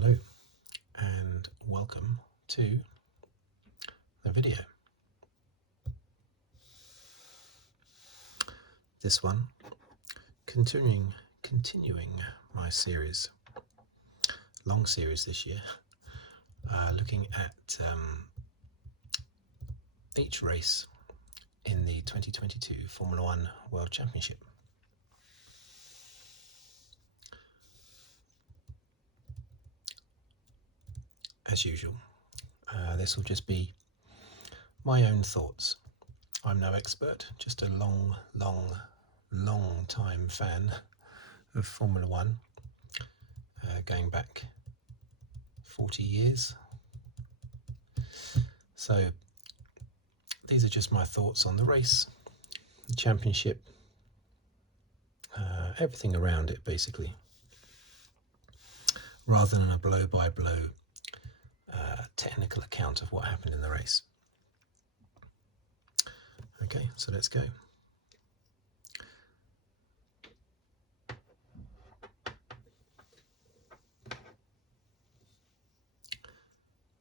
Hello and welcome to the video. This one continuing my series, long series this year, looking at each race in the 2022 Formula One World Championship. As usual, this will just be my own thoughts. I'm no expert, just a long time fan of Formula One, going back 40 years. So these are just my thoughts on the race, the championship, everything around it basically, rather than a blow-by-blow technical account of what happened in the race. Okay, so let's go.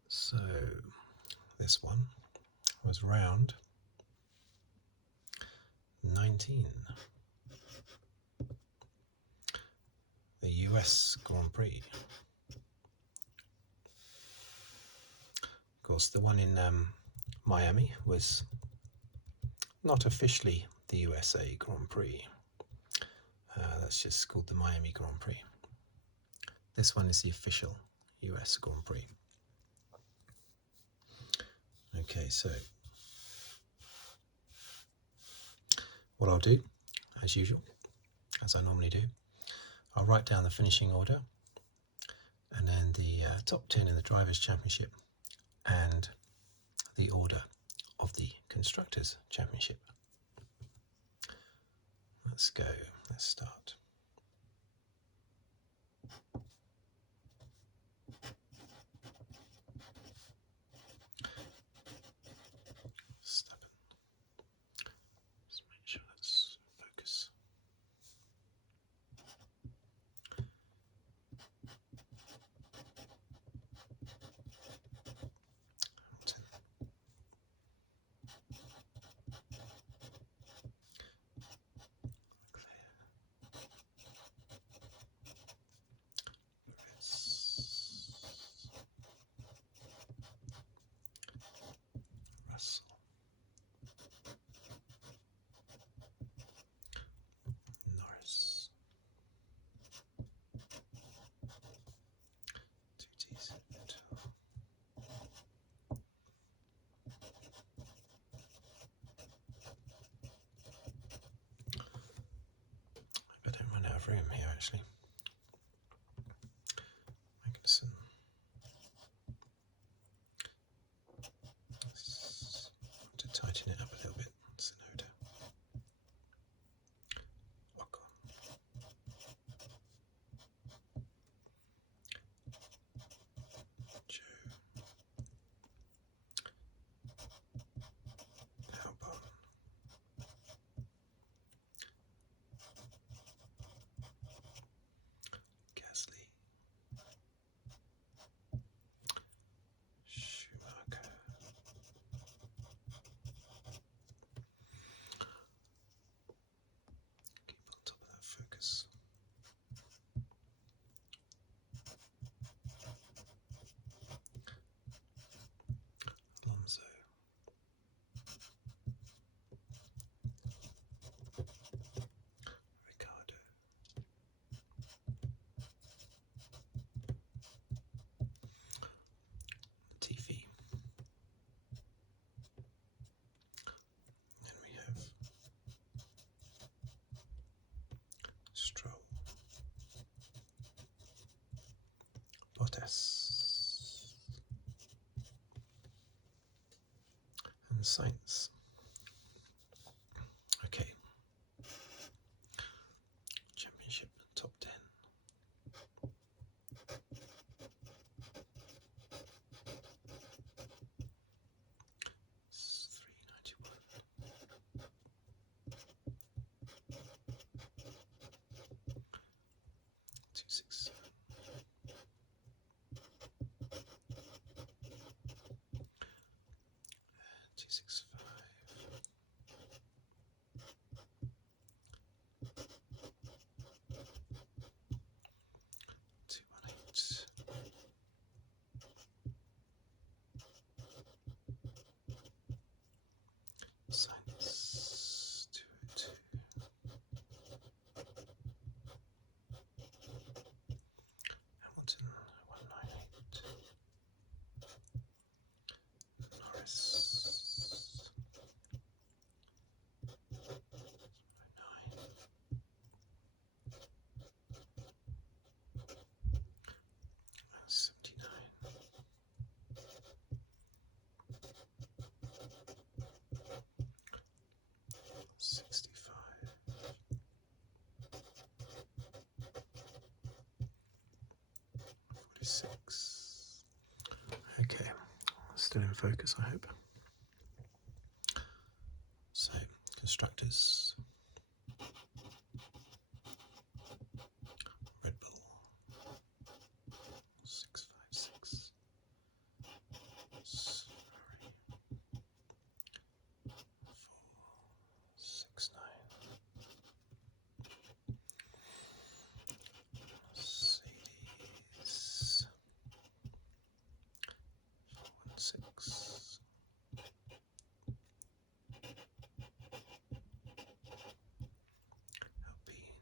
So this one was round 19, the US Grand Prix. Of course, the one in Miami was not officially the USA Grand Prix. That's just called the Miami Grand Prix. This one is the official US Grand Prix. Okay, so what I'll do, as usual, as I normally do, I'll write down the finishing order and then the top 10 in the Drivers' Championship and the order of the Constructors' Championship. Let's go, let's start. Verstappen. Just make sure that's focus. Russell. Norris. 2 T's. I don't run out of room here actually. Magnussen. To tighten it up a little bit. Sonoda. Ocon. Joe. Albon. Gasly. Schumacher. Keep on top of that focus. Alonso. Ricardo. Latifi. Then we have Stroll. Bottas. And Sainz. Okay. Championship top 10. It's 391. 267. 36. Okay, still in focus, I hope. So, constructors. Red Bull 656. Ferrari 469. Mercedes 416. Alpine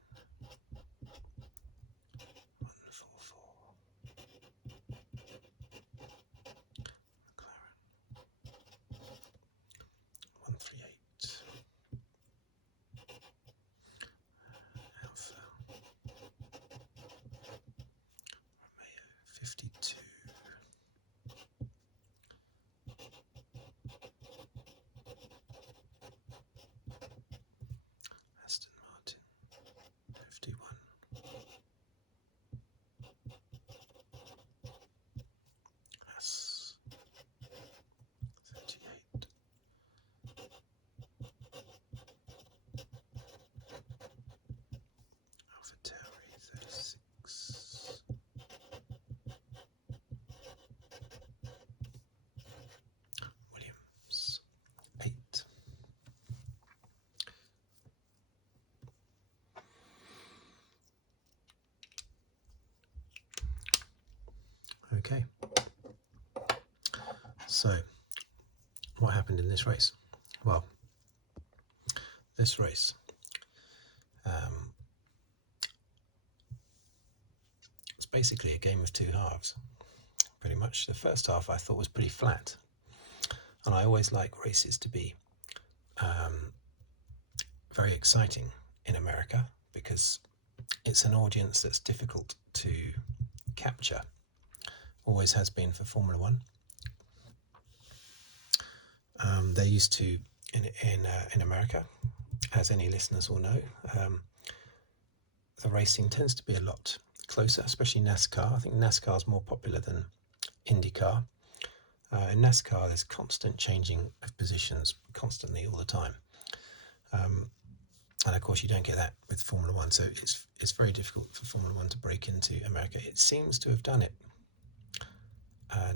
144. McLaren 138. Alfa Romeo 52. Aston Martin 51. Haas 38. AlphaTauri 36. Williams 8. Okay, so what happened in this race? Well, this race it's basically a game of two halves, pretty much. The first half I thought was pretty flat, and I always like races to be very exciting in America because it's an audience that's difficult to capture, always has been for Formula One. They're used to, in America, as any listeners will know, the racing tends to be a lot closer, especially NASCAR. I think NASCAR is more popular than IndyCar. In NASCAR, there's constant changing of positions, constantly, all the time. And of course, you don't get that with Formula One, so it's very difficult for Formula One to break into America. It seems to have done it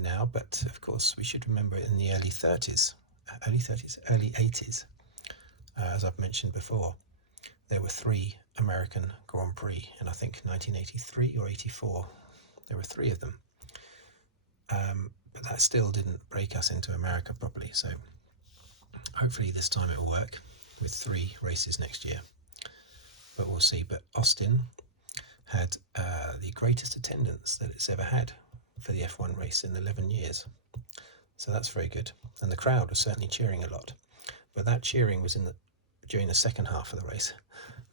now, but of course, we should remember in the early 80s, as I've mentioned before, there were 3 American Grand Prix in, I think, 1983 or 84. There were 3 of them. But that still didn't break us into America properly. So hopefully this time it will work with 3 races next year. But we'll see. But Austin had the greatest attendance that it's ever had for the F1 race in 11 years. So that's very good. And the crowd was certainly cheering a lot. But that cheering was during the second half of the race.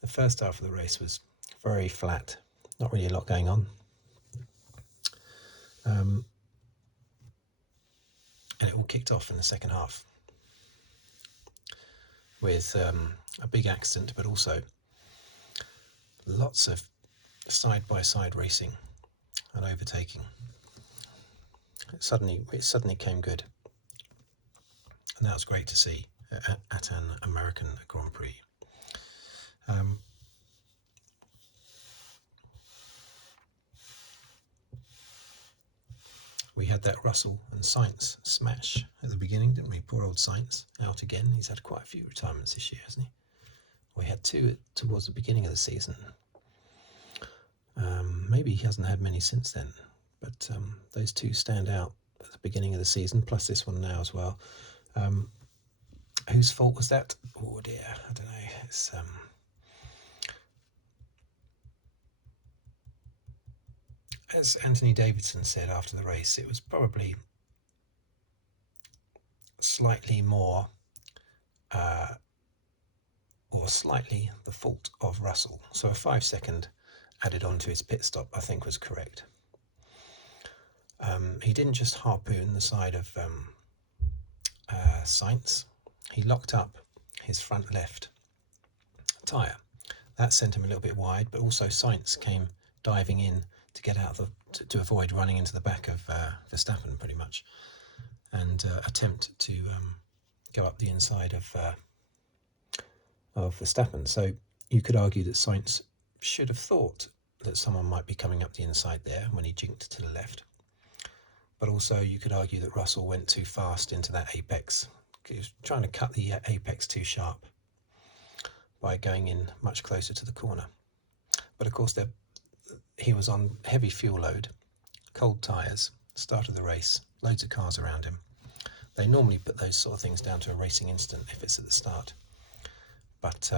The first half of the race was very flat, not really a lot going on. And it all kicked off in the second half with a big accident, but also lots of side-by-side racing and overtaking. It suddenly came good, and that was great to see at an American Grand Prix. We had that Russell and Sainz smash at the beginning, didn't we? Poor old Sainz, out again. He's had quite a few retirements this year, hasn't he? We had 2 towards the beginning of the season. Maybe he hasn't had many since then, but those 2 stand out at the beginning of the season, plus this one now as well. Whose fault was that? Oh dear, I don't know. It's as Anthony Davidson said after the race, it was probably slightly more or slightly the fault of Russell. So a 5-second added on to his pit stop, I think, was correct. He didn't just harpoon the side of Sainz. He locked up his front left tyre. That sent him a little bit wide, but also Sainz came diving in to get out to avoid running into the back of Verstappen pretty much, and attempt to go up the inside of Verstappen. So you could argue that Sainz should have thought that someone might be coming up the inside there when he jinked to the left. But also you could argue that Russell went too fast into that apex. He was trying to cut the apex too sharp by going in much closer to the corner. But of course he was on heavy fuel load, cold tyres, start of the race, loads of cars around him. They normally put those sort of things down to a racing incident if it's at the start. But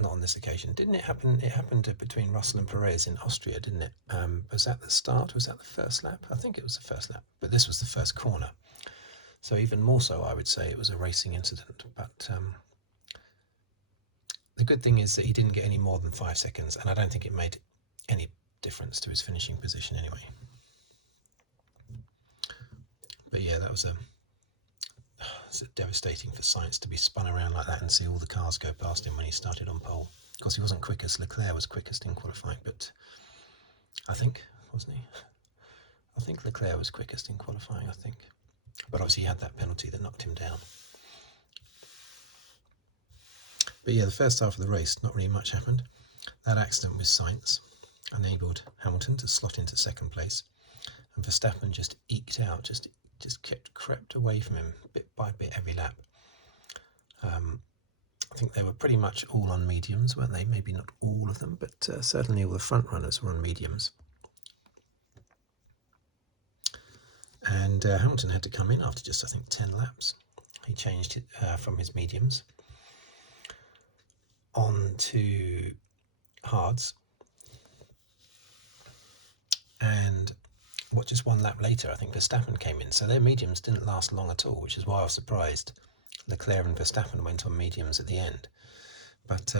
not on this occasion. Didn't it happen? It happened between Russell and Perez in Austria, didn't it? Was that the start? Was that the first lap? I think it was the first lap, but this was the first corner. So even more so, I would say it was a racing incident. But the good thing is that he didn't get any more than 5 seconds, and I don't think it made any difference to his finishing position anyway. But yeah, that was devastating for Sainz to be spun around like that and see all the cars go past him when he started on pole. Of course, he wasn't quickest. Leclerc was quickest in qualifying, but I think, wasn't he? I think Leclerc was quickest in qualifying, I think. But obviously he had that penalty that knocked him down. But yeah, the first half of the race, not really much happened. That accident with Sainz enabled Hamilton to slot into second place, and Verstappen just eked out, just crept away from him bit by bit every lap. I think they were pretty much all on mediums, weren't they? Maybe not all of them, but certainly all the front runners were on mediums. And Hamilton had to come in after just, I think, 10 laps. He changed it from his mediums on to hards. And just 1 lap later, I think Verstappen came in. So their mediums didn't last long at all, which is why I was surprised Leclerc and Verstappen went on mediums at the end. But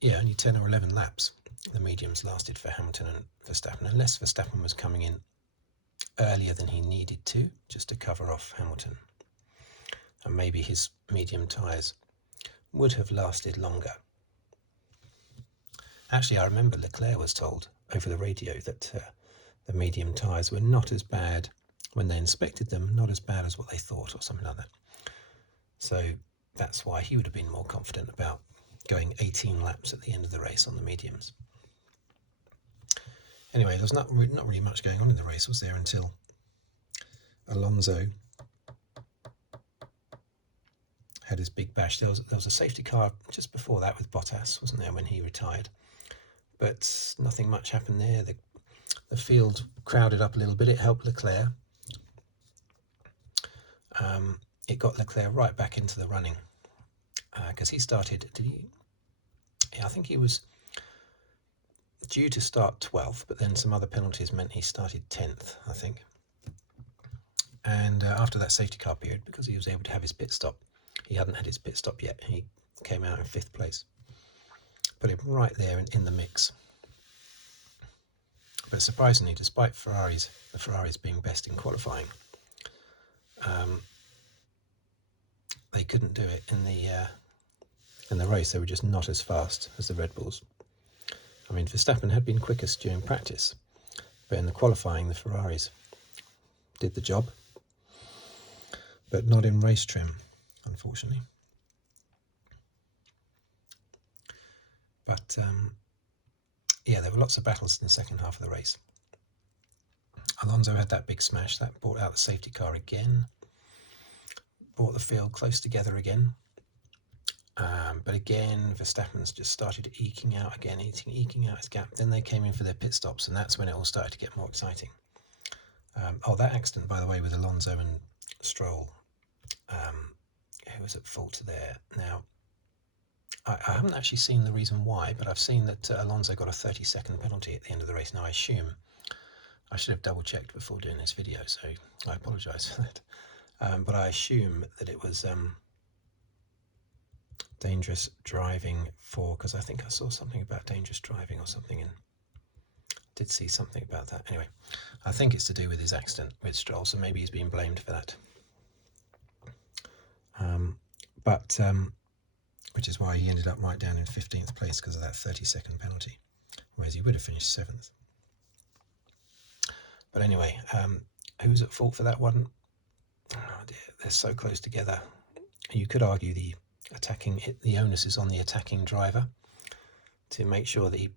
yeah, only 10 or 11 laps the mediums lasted for Hamilton and Verstappen, unless Verstappen was coming in earlier than he needed to, just to cover off Hamilton. And maybe his medium tyres would have lasted longer. Actually, I remember Leclerc was told over the radio that the medium tyres were not as bad when they inspected them, not as bad as what they thought, or something like that. So that's why he would have been more confident about going 18 laps at the end of the race on the mediums. Anyway, there was not really much going on in the race, was there, until Alonso had his big bash. There was a safety car just before that with Bottas, wasn't there, when he retired? But nothing much happened there. The field crowded up a little bit. It helped Leclerc. It got Leclerc right back into the running because he started. I think he was due to start 12th, but then some other penalties meant he started 10th, I think. And after that safety car period, because he was able to have his pit stop, he hadn't had his pit stop yet. He came out in 5th place. Put him right there in the mix. But surprisingly, despite the Ferraris being best in qualifying, they couldn't do it in the race. They were just not as fast as the Red Bulls. I mean, Verstappen had been quickest during practice, but in the qualifying, the Ferraris did the job, but not in race trim, unfortunately. But yeah, there were lots of battles in the second half of the race. Alonso had that big smash that brought out the safety car again, brought the field close together again. But again, Verstappen's just started eking out his gap. Then they came in for their pit stops, and that's when it all started to get more exciting. That accident, by the way, with Alonso and Stroll, who was at fault there. Now, I haven't actually seen the reason why, but I've seen that Alonso got a 30-second penalty at the end of the race. Now, I should have double-checked before doing this video, so I apologise for that. But I assume that it was dangerous driving because I think I saw something about dangerous driving or something, and did see something about that. Anyway, I think it's to do with his accident with Stroll, so maybe he's being blamed for that. But which is why he ended up right down in 15th place because of that 30-second penalty, whereas he would have finished 7th. But anyway, who's at fault for that one? Oh dear, they're so close together. You could argue the onus is on the attacking driver to make sure that he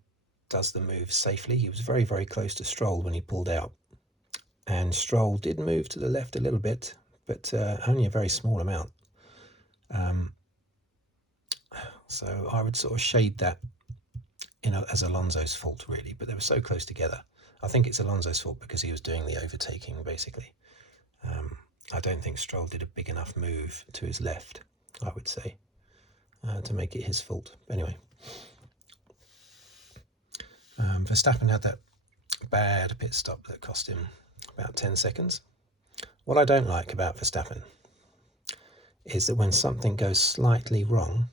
does the move safely. He was very, very close to Stroll when he pulled out, and Stroll did move to the left a little bit, but only a very small amount. So I would sort of shade that as Alonso's fault, really, but they were so close together. I think it's Alonso's fault because he was doing the overtaking, basically. I don't think Stroll did a big enough move to his left, I would say, to make it his fault. Anyway, Verstappen had that bad pit stop that cost him about 10 seconds. What I don't like about Verstappen is that when something goes slightly wrong,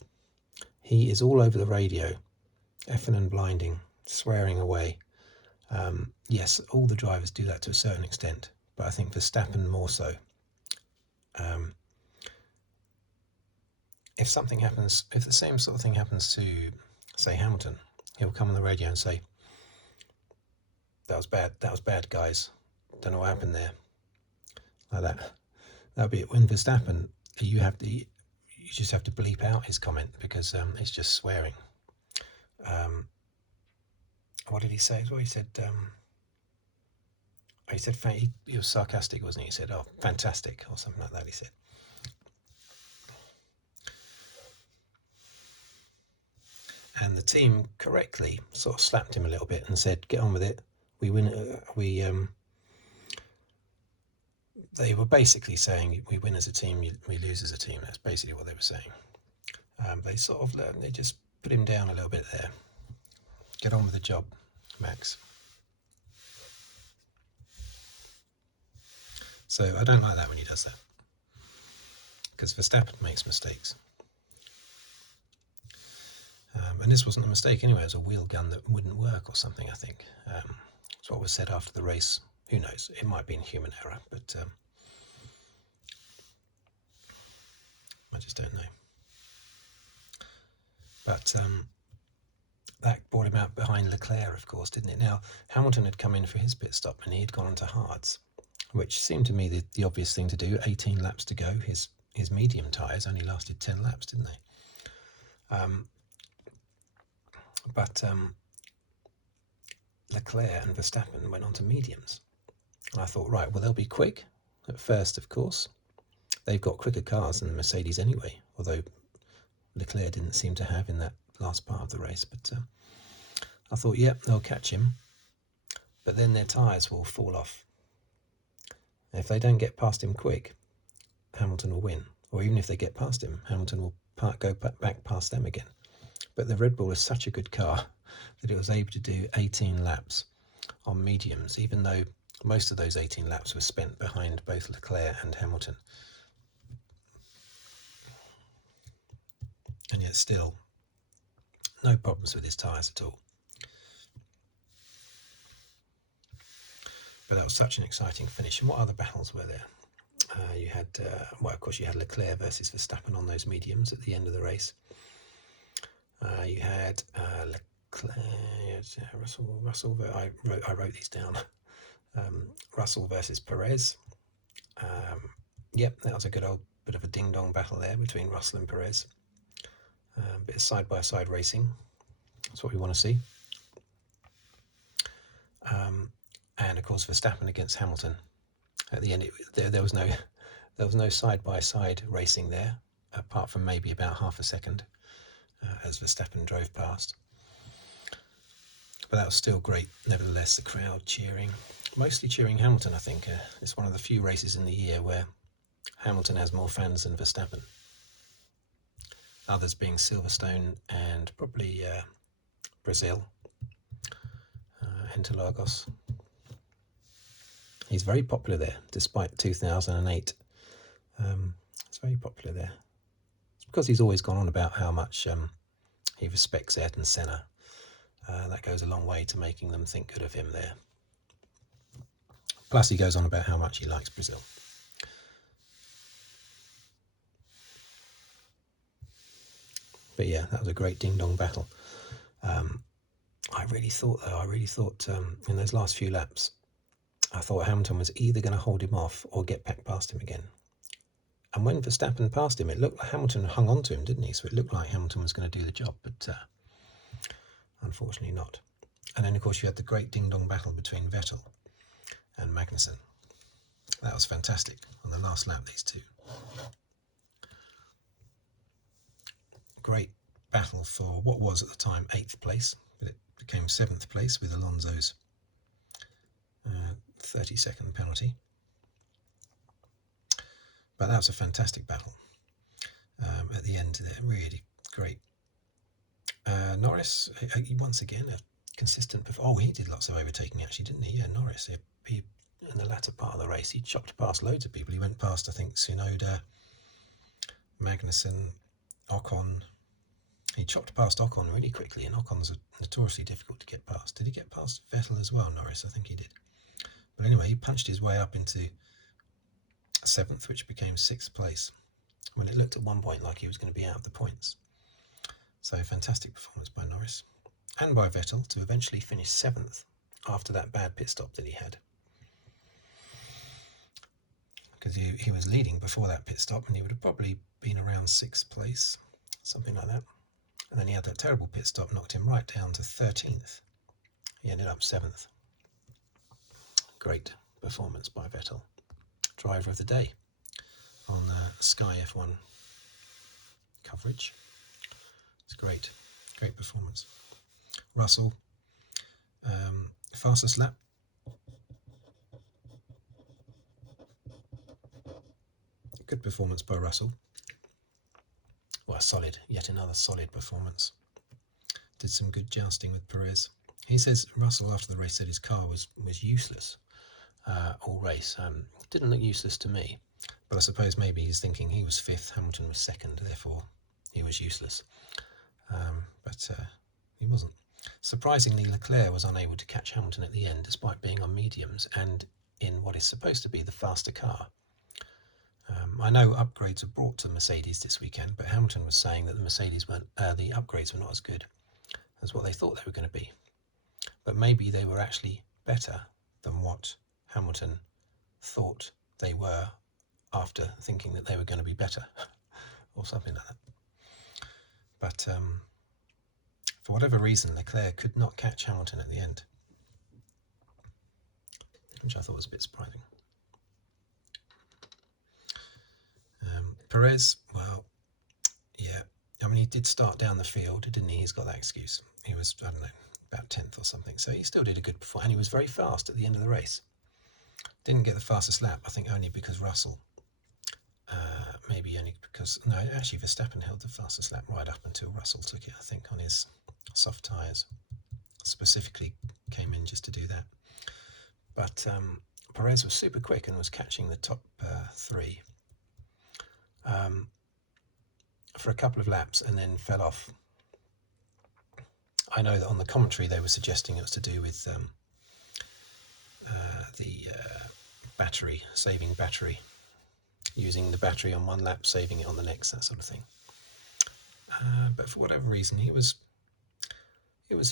he is all over the radio, effing and blinding, swearing away. Yes, all the drivers do that to a certain extent, but I think Verstappen more so. If the same sort of thing happens to, say, Hamilton, he'll come on the radio and say, that was bad, guys. Don't know what happened there. Like that. That'll be it. When Verstappen, you just have to bleep out his comment because it's just swearing. What did he say as well? He said, he was sarcastic, wasn't he? He said, "Oh, fantastic," or something like that. He said. And the team correctly sort of slapped him a little bit and said, "Get on with it. We win. They were basically saying, we win as a team, we lose as a team." That's basically what they were saying. They just put him down a little bit there. Get on with the job, Max. So I don't like that when he does that, because Verstappen makes mistakes. And this wasn't a mistake anyway. It was a wheel gun that wouldn't work or something, I think. That's what was said after the race. Who knows? It might be a human error, but I just don't know. But that brought him out behind Leclerc, of course, didn't it? Now, Hamilton had come in for his pit stop and he had gone onto hards, which seemed to me the obvious thing to do. 18 laps to go. His medium tyres only lasted 10 laps, didn't they? But Leclerc and Verstappen went on to mediums. And I thought, right, well, they'll be quick at first, of course. They've got quicker cars than the Mercedes anyway, although Leclerc didn't seem to have in that last part of the race. But I thought, yep, they'll catch him. But then their tyres will fall off. And if they don't get past him quick, Hamilton will win. Or even if they get past him, Hamilton will go back past them again. But the Red Bull is such a good car that it was able to do 18 laps on mediums, even though most of those 18 laps were spent behind both Leclerc and Hamilton. And yet still, no problems with his tyres at all. But that was such an exciting finish. And what other battles were there? You had, of course, you had Leclerc versus Verstappen on those mediums at the end of the race. You had Leclerc, Russell. I wrote these down. Russell versus Perez. Yep, that was a good old bit of a ding-dong battle there between Russell and Perez. A bit of side-by-side racing. That's what we want to see. And of course, Verstappen against Hamilton. At the end, there was no side-by-side racing there, apart from maybe about half a second as Verstappen drove past. But that was still great. Nevertheless, the crowd cheering, mostly cheering Hamilton. I think it's one of the few races in the year where Hamilton has more fans than Verstappen. Others being Silverstone and probably Brazil, Interlagos. He's very popular there, despite 2008. It's very popular there. It's because he's always gone on about how much he respects Ayrton Senna. That goes a long way to making them think good of him there. Plus, he goes on about how much he likes Brazil. But yeah, that was a great ding-dong battle. I really thought in those last few laps, I thought Hamilton was either going to hold him off or get back past him again. And when Verstappen passed him, it looked like Hamilton hung on to him, didn't he? So it looked like Hamilton was going to do the job, but unfortunately not. And then, of course, you had the great ding-dong battle between Vettel and Magnussen. That was fantastic on the last lap, these two. Great battle for what was at the time 8th place, but it became 7th place with Alonso's 30-second penalty. But that was a fantastic battle at the end there, really great. Norris, once again, a consistent. He did lots of overtaking actually, didn't he? Yeah, Norris. He in the latter part of the race, he chopped past loads of people. He went past, I think, Tsunoda, Magnussen, Ocon. He chopped past Ocon really quickly, and Ocon's notoriously difficult to get past. Did he get past Vettel as well, Norris? I think he did. But anyway, he punched his way up into 7th, which became 6th place, when it looked at one point like he was going to be out of the points. So fantastic performance by Norris and by Vettel to eventually finish 7th after that bad pit stop that he had. Because he was leading before that pit stop, and he would have probably been around 6th place, something like that. And then he had that terrible pit stop, knocked him right down to 13th. He ended up 7th. Great performance by Vettel, driver of the day on Sky F1 coverage. It's great performance. Russell, fastest lap. Good performance by Russell. Well, yet another solid performance. Did some good jousting with Perez. He says, Russell after the race said his car was useless all race. Didn't look useless to me, but I suppose maybe he's thinking he was 5th, Hamilton was 2nd, therefore he was useless. But he wasn't. Surprisingly, Leclerc was unable to catch Hamilton at the end, despite being on mediums and in what is supposed to be the faster car. I know upgrades were brought to Mercedes this weekend, but Hamilton was saying that the upgrades were not as good as what they thought they were going to be. But maybe they were actually better than what Hamilton thought they were after thinking that they were going to be better, or something like that. But for whatever reason, Leclerc could not catch Hamilton at the end, which I thought was a bit surprising. Perez, well, yeah, I mean, he did start down the field, didn't he? He's got that excuse. He was, I don't know, about 10th or something, so he still did a good performance, and he was very fast at the end of the race. Didn't get the fastest lap, I think only because Russell, maybe only because, no, actually Verstappen held the fastest lap right up until Russell took it, I think, on his soft tyres. Specifically came in just to do that. But Perez was super quick and was catching the top 3 for a couple of laps and then fell off. I know that on the commentary they were suggesting it was to do with the battery, saving battery, using the battery on one lap, saving it on the next, that sort of thing. But for whatever reason, it was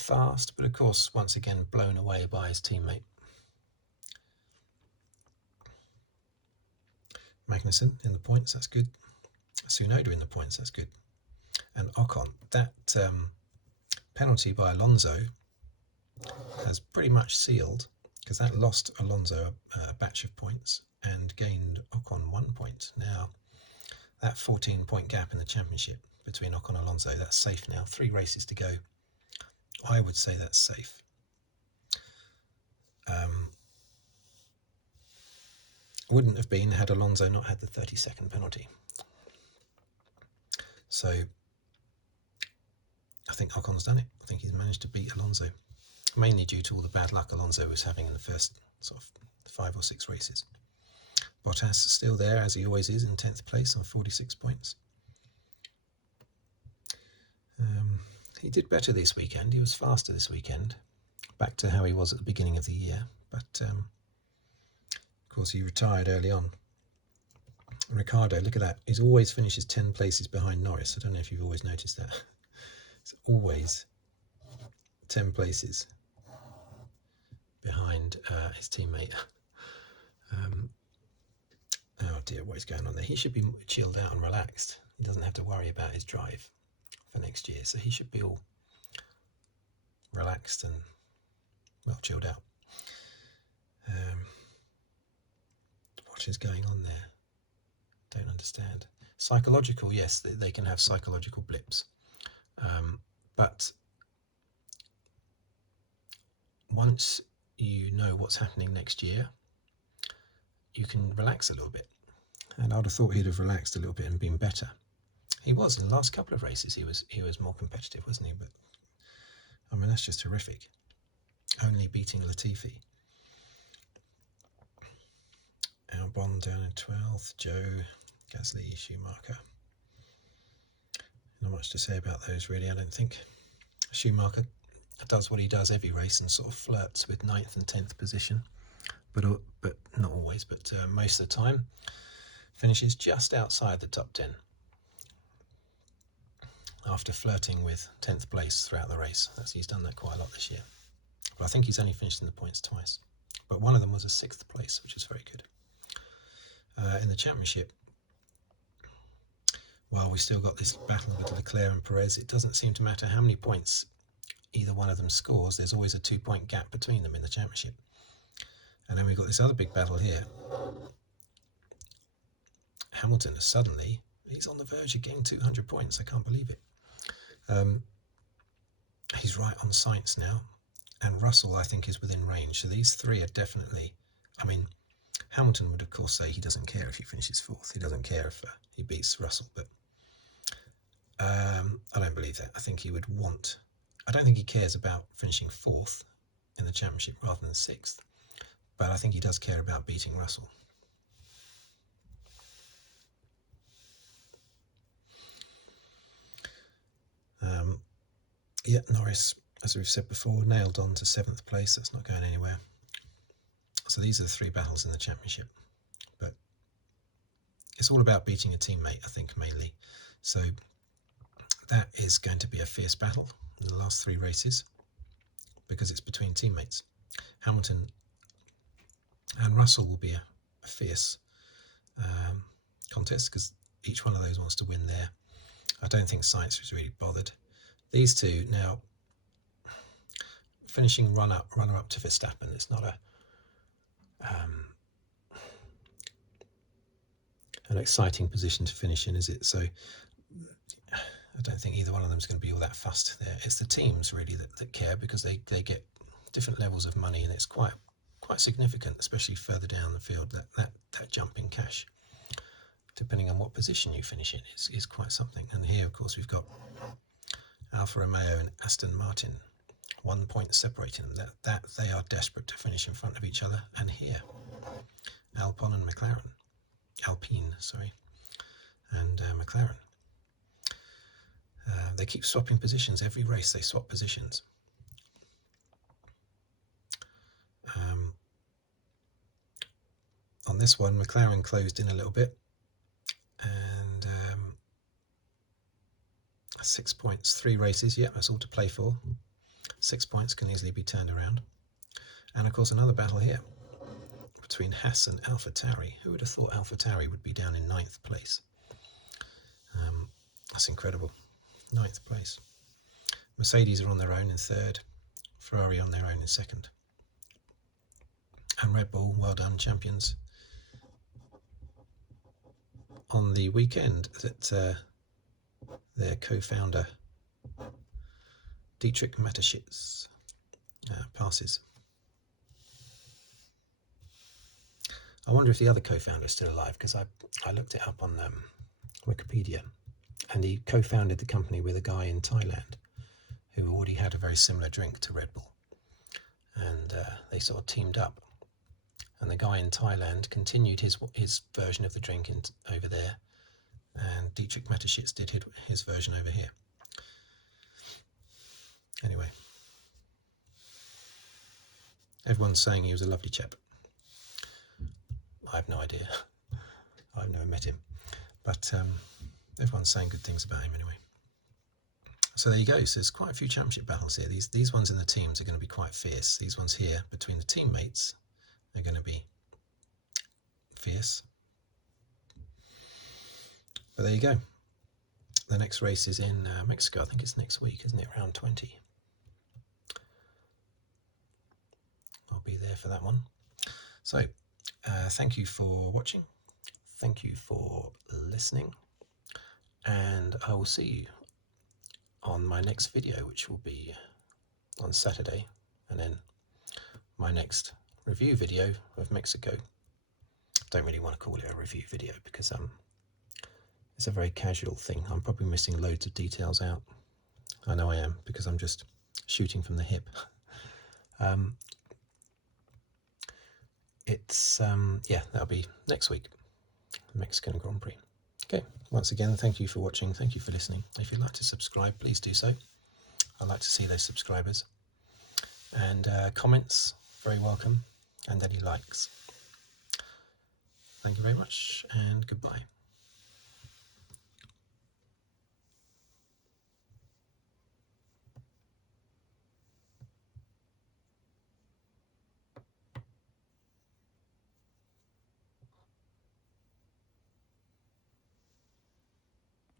fast, but of course, once again, blown away by his teammate. Magnussen in the points, that's good. Tsunoda in the points, that's good. And Ocon, that penalty by Alonso has pretty much sealed, because that lost Alonso a batch of points and gained Ocon 1 point. Now, that 14-point gap in the championship between Ocon and Alonso, that's safe now. 3 races to go. I would say that's safe. Wouldn't have been had Alonso not had the 30-second penalty. So I think Ocon's done it. I think he's managed to beat Alonso, mainly due to all the bad luck Alonso was having in the first sort of 5 or 6 races. Bottas is still there, as he always is, in 10th place on 46 points. He did better this weekend. He was faster this weekend, back to how he was at the beginning of the year. But of course, he retired early on, Ricciardo, look at that. He's always finishes 10 places behind Norris. I don't know if you've always noticed that. It's always 10 places behind his teammate. Oh dear, what is going on there? He should be chilled out and relaxed. He doesn't have to worry about his drive for next year, so he should be all relaxed and, well, chilled out. What is going on there? Don't understand. Psychological, yes, they can have psychological blips, but once you know what's happening next year, you can relax a little bit. And I would have thought he'd have relaxed a little bit and been better. He was in the last couple of races. He was more competitive, wasn't he? But I mean, that's just horrific. Only beating Latifi. Albon down in 12th. Joe, Gasly, Schumacher. Not much to say about those, really, I don't think. Schumacher does what he does every race and sort of flirts with 9th and 10th position, but not always, but most of the time finishes just outside the top 10 after flirting with 10th place throughout the race. He's done that quite a lot this year, but I think he's only finished in the points twice, but one of them was a 6th place, which is very good. In the championship, while we still got this battle with Leclerc and Perez, it doesn't seem to matter how many points either one of them scores. There's always a 2-point gap between them in the championship. And then we've got this other big battle here. Hamilton is suddenly, he's on the verge of getting 200 points. I can't believe it. He's right on Sainz now, and Russell, I think, is within range. So these three are definitely, I mean, Hamilton would of course say he doesn't care if he finishes 4th. He doesn't care if he beats Russell, but I don't believe that. I think he would want, I don't think he cares about finishing 4th in the championship rather than 6th, but I think he does care about beating Russell. Yeah, Norris, as we've said before, nailed on to 7th place. That's not going anywhere. So these are the 3 battles in the championship, but it's all about beating a teammate, I think, mainly. So that is going to be a fierce battle in the last 3 races because it's between teammates. Hamilton and Russell will be a fierce contest because each one of those wants to win there. I don't think Sainz was really bothered. These two now finishing runner up to Verstappen. It's not an exciting position to finish in, is it? So I don't think either one of them is going to be all that fussed there. It's the teams really that care because they get different levels of money, and it's quite significant, especially further down the field. That jump in cash, depending on what position you finish in, is quite something. And here, of course, we've got Alfa Romeo and Aston Martin, 1 point separating them. That they are desperate to finish in front of each other. And here, Alpine and McLaren, and McLaren. They keep swapping positions every race. They swap positions. On this one, McLaren closed in a little bit, and 6 points, 3 races. Yeah, that's all to play for. 6 points can easily be turned around. And of course, another battle here between Haas and AlphaTauri. Who would have thought AlphaTauri would be down in 9th place? That's incredible. 9th place. Mercedes are on their own in 3rd. Ferrari on their own in 2nd. And Red Bull, well done, champions. On the weekend that their co-founder Dietrich Mateschitz passes. I wonder if the other co-founder is still alive, because I looked it up on Wikipedia, and he co-founded the company with a guy in Thailand who already had a very similar drink to Red Bull, and they sort of teamed up, and the guy in Thailand continued his version of the drink over there, and Dietrich Mateschitz did his version over here. Anyway, everyone's saying he was a lovely chap. I have no idea. I've never met him, but everyone's saying good things about him anyway. So there you go. So there's quite a few championship battles here. These ones in the teams are going to be quite fierce. These ones here between the teammates are going to be fierce. But there you go. The next race is in Mexico. I think it's next week, isn't it? Round 20. I'll be there for that one. So thank you for watching. Thank you for listening. And I will see you on my next video, which will be on Saturday, and then my next review video of Mexico. Don't really want to call it a review video because it's a very casual thing. I'm probably missing loads of details out. I know I am, because I'm just shooting from the hip. Yeah, that'll be next week, Mexican Grand Prix. Okay, once again, thank you for watching, thank you for listening. If you'd like to subscribe, please do so. I'd like to see those subscribers. And comments, very welcome, and any likes. Thank you very much, and goodbye.